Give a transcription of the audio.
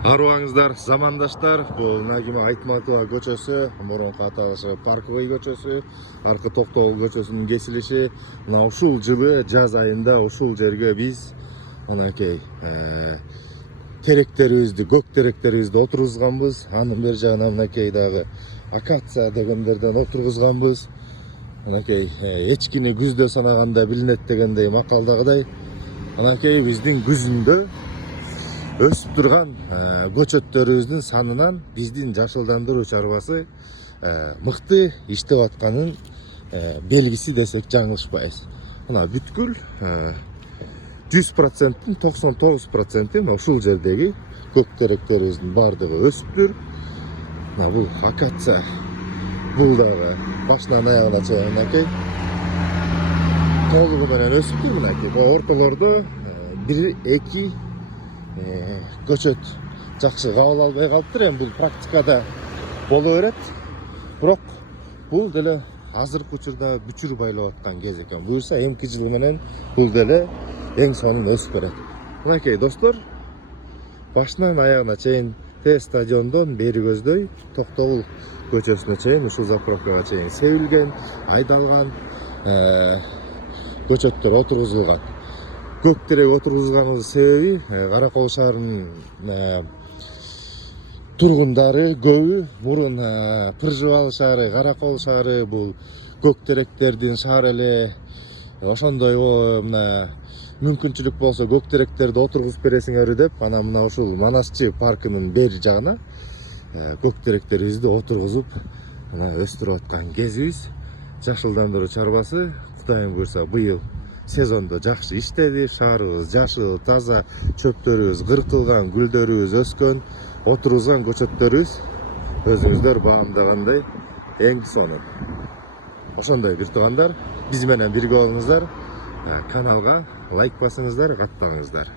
Арыбаңыздар, замандаштар. Бул Нагима Айтматова көчөсү, мурунку аталышы Парковый көчөсү, аркы Токтогул көчөсүнүн кесилиши. Мына ушул жылы жаз айында ушул жерге биз анакей теректерибизди, көк теректерибизди отургузганбыз. Анын бер жагына мынакей дагы акация дегендерден отургузганбыз. Анакей эчкини күздө санаганда билинет дегендей макалдагыдай. Анакей биздин күзүндө өсүп турган көчөттөрүбүздүн санынан биздин жашылдандыруу чарбасы мыкты иштеп атканын белгиси десек жаңылышпайбыз. Мына бүткүл 100%-тин 99% ушул жердеги көк теректерибиздин бардыгы өсүптүр. Мына бул акация, бул дагы башынан аягына чейин мынакей толугу менен өсүптүр. Мынакей ортолордо 1-2 көчөт жакшы кабыл албай калыптыр. Эми бул практикада боло берет. Бирок бул деле азыркы учурда бүчүр байлап аткан кез экен. Буюрса эмки жылы менен бул деле эң сонун өсүп берет. Мынакей достор, башынан аягына чейин стадиондон бери көздөй Токтогул көчөсүнө чейин ушул заправкага чейин себилген, айдалган көчөттөр отургузулган. Көк терек отургузганыбыздын себеби Каракол шаарынын тургундары көбү мурун Пыржыбал шаары, Каракол шаары бул көк теректердин шаары эле. Ошондой мына мүмкүнчүлүк болсо көк теректерди отургузуп бересиңерби деп, анан мына ушул Манасчы паркынын бери жагына көк теректерибизди отургузуп мына өстүрүп аткан кезибиз. Жашылдандыруу чарбасы Кудайым буйрса быйыл сезондо жакшы иштеди. Шаарыбыз жашыл, таза, чөптөрүбүз кыркылган, гүлдөрүбүз өскөн, отургузган көчөттөрүбүз өзүңүздөр баамдагандай эң сонун. Ошондой бир туугандар, биз менен бирге болуңуздар. Каналга лайк басыңыздар, катталыңыздар.